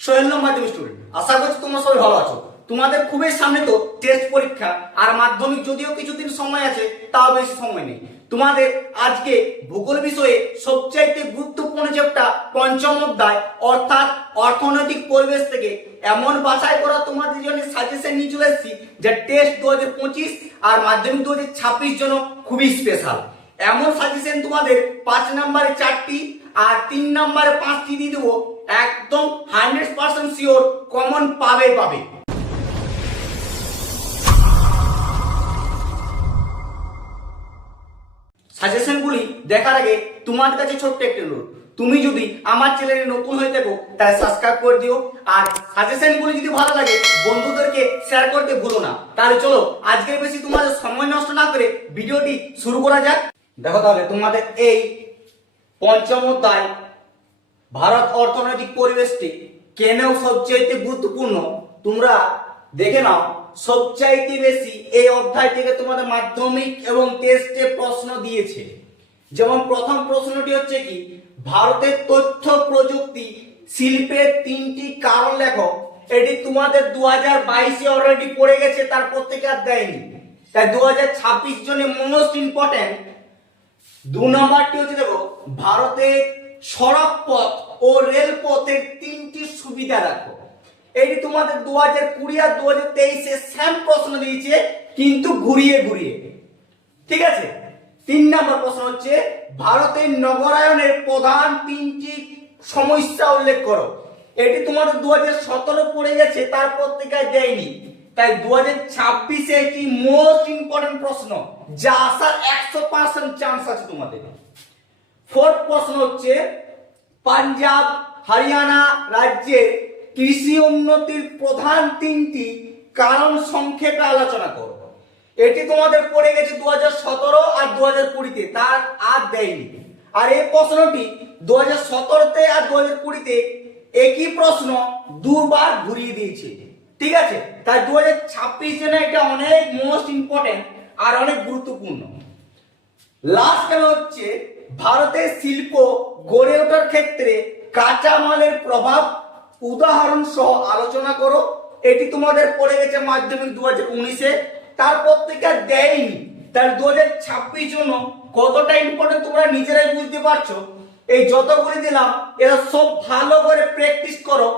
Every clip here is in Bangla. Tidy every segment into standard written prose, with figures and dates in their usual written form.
সোহেল মাধ্যমিক স্টুডেন্ট, আশা করছি তোমরা সবাই ভালো আছো। তোমাদের খুবই সামনে তো টেস্ট পরীক্ষা আর মাধ্যমিক, যদিও কিছুদিন সময় আছে, তাও বেশি সময় নেই। তোমাদের আজকে ভূগোল বিষয়ে সবচাইতে গুরুত্বপূর্ণ চ্যাপ্টার পঞ্চম অধ্যায় অর্থাৎ অর্থনৈতিক পরিবেশ থেকে এমন বাছাই করা তোমাদের জন্য সাজেশন নিয়ে চলে এসেছি যে টেস্ট 2025 আর মাধ্যমিক 2026 জন্য খুবই স্পেশাল। এমন সাজেশন তোমাদের 5 নম্বরে 4টি আর 3 নম্বরে 5টি দিয়ে দেবো, একদম 100% শিওর কমন পাবে। সাজেশনগুলি দেখার আগে তোমার কাছে ছোট্ট একটা অনুরোধ, তুমি যদি আমার চ্যানেলে নতুন হয়ে থাকো তাহলে সাবস্ক্রাইব করে দিও, আর সাজেশনগুলি যদি ভালো লাগে বন্ধুদেরকে শেয়ার করতে ভুলো না। তাহলে চলো আজকের বেশি তোমাদের সময় নষ্ট না করে ভিডিওটি শুরু করা যাক। দেখো তাহলে তোমাদের এই পঞ্চম অধ্যায় ভারত অর্থনৈতিক পরিবেশটি কেন সবচাইতে গুরুত্বপূর্ণ তোমরা দেখে নাও। সবচাইতে বেশি এই অধ্যায় থেকে তোমাদের মাধ্যমিক এবং টেস্টে প্রশ্ন দিয়েছে। যেমন প্রথম প্রশ্নটি হচ্ছে কি, ভারতের তথ্য প্রযুক্তি শিল্পের 3টি কারণ লেখো। এটি তোমাদের 2022-এ অলরেডি পড়ে গেছে, তারপর থেকে আর দেয়নি, তাই 2026 জন্য মোস্ট ইম্পর্টেন্ট। 2 নম্বরটি হচ্ছে দেখো, ভারতের সড়ক পথ ও রেলপথের 3টি সুবিধা রাখো। এটি তোমাদের 2020 আর 2023-এ সেম প্রশ্ন দিয়েছে, কিন্তু ঘুরিয়ে। ঠিক আছে। 3 নম্বর প্রশ্ন হচ্ছে, ভারতের নগরায়নের প্রধান 3টি সমস্যা উল্লেখ করো। এটি তোমাদের 2017 পড়ে গেছে, তারপর থেকে দেয়নি, তাই 2026-এ এটি মোস্ট ইম্পর্টেন্ট প্রশ্ন, যা আসার 100% চান্স আছে তোমাদের। 4th প্রশ্ন হচ্ছে, পাঞ্জাব হরিয়ানা রাজ্যের কৃষি উন্নতির প্রধান 3টি কারণ সংক্ষেপে আলোচনা করো। এটি তোমাদের পড়ে গেছে 2017 আর 2020-তে, তার আর দেয়নি। আর এই প্রশ্নটি 2017-তে আর 2020-তে একই প্রশ্ন দুবার ঘুরিয়ে দিয়েছে। ঠিক আছে, তাই 2026 জন্য এটা অনেক মোস্ট ইম্পর্টেন্ট আর অনেক গুরুত্বপূর্ণ। লাস্ট কেন হচ্ছে, ভারতের শিল্প গড়ে ওঠার ক্ষেত্রে কাঁচামালের প্রভাব উদাহরণ সহ আলোচনা করো। এটি তোমাদের পড়ে গেছে মাধ্যমিক 2019-এ, তারপর থেকে দেয়নি, তাহলে 2026 জন্য কতটা ইম্পর্টেন্ট তোমরা নিজেরাই বুঝতে পারছো। এই যতগুলি দিলাম এরা সব ভালো করে প্র্যাকটিস করো,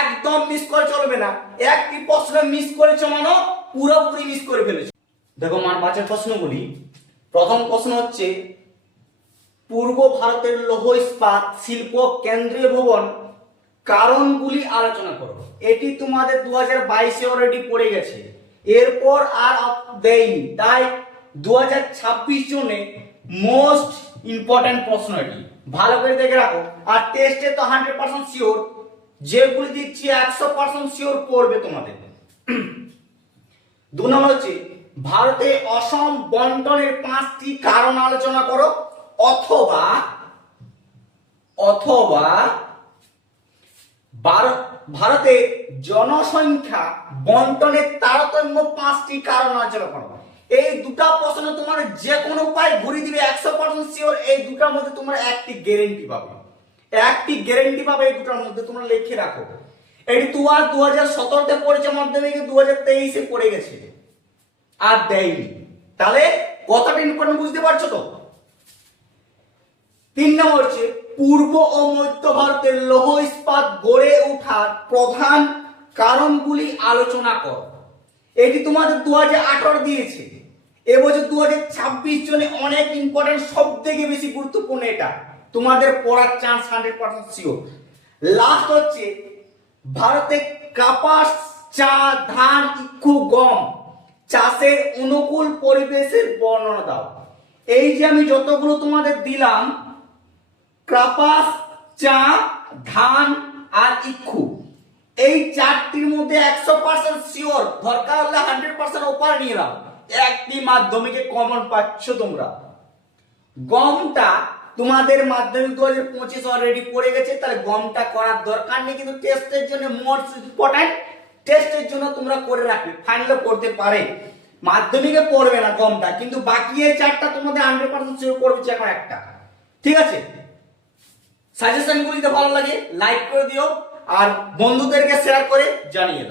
একদম মিস করে চলবে না। একটি প্রশ্ন মিস করেছো মানে পুরোপুরি মিস করে ফেলেছো। দেখো মান 5-এর প্রশ্নগুলি। প্রথম প্রশ্ন হচ্ছে, পূর্ব ভারতের লৌহ ইস্পাত শিল্প কেন্দ্রীয় ভবন কারণগুলি আলোচনা করো। এটি তোমাদের 2022-এ অলরেডি পড়ে গেছে, এরপর আর দেয়নি, তাই 2026 জন্য মোস্ট ইম্পর্টেন্ট প্রশ্ন। এটি ভালো করে দেখে রাখো। আর টেস্টে তো 100% শিওর, যেগুলি দিচ্ছি 100% শিওর পড়বে তোমাদের। 2 নম্বর হচ্ছে, ভারতে অসম বন্টনের 5টি কারণ আলোচনা করো, অথবা ভারতে জনসংখ্যা বন্টনের তারতম্য 5টি কারণ আলোচনা করো। এই দুটা প্রশ্ন তোমার যে কোনো উপায় ঘুরিয়ে দিবে, 100% শিওর। এই দুটার মধ্যে তোমরা একটি গ্যারান্টি পাবে, এই দুটার মধ্যে তোমরা লিখে রাখো। এটি তোমার 2017-তে পড়েছে মাধ্যমিকে, 2023-এ পড়ে গেছে, আর দেয়নি। তাহলে কতটা ইম্পর্টেন্ট বুঝতে পারছো তো। 3 নম্বর হচ্ছে, পূর্ব ও মধ্য ভারতের লৌহ ইস্পাত গড়ে ওঠার প্রধান কারণগুলি আলোচনা করো। এটি তোমাদের 2018 দিয়েছে, এবছর 2026 জন্য অনেক ইম্পর্টেন্ট, সব থেকে বেশি গুরুত্বপূর্ণ। এটা তোমাদের পড়ার চান্স 100% শিওর। লাস্ট হচ্ছে, ভারতে কাপাস, চা, ধান, ইক্ষু, গম চাষের অনুকূল পরিবেশের বর্ণনা দাও। এই যে আমি যতগুলো তোমাদের দিলাম, কাপাস, চা, ধান আর ইক্ষু, এই 4টির মধ্যে 100% শিওর, দরকার হলে 100% ওপার নিয়ে নাও, একটি মাধ্যমিকে কমন পাচ্ছ তোমরা। গমটা তোমাদের মাধ্যমিক 2025 অলরেডি পড়ে গেছে, তাহলে গমটা করার দরকার নেই, কিন্তু টেস্টের জন্য মোস্ট ইম্পর্টেন্ট। টেস্টের জন্য তোমরা করে রাখবে, ফাইনালে পড়তে পারে, মাধ্যমিকে পড়বে না গমটা, কিন্তু বাকি এই 4টা তোমাদের 100% শিওর পড়বে এখন একটা। ঠিক আছে, সাজেশন গুলিতে ভালো লাগে লাইক করে দিও, আর বন্ধুদেরকে শেয়ার করে জানিয়ে দাও।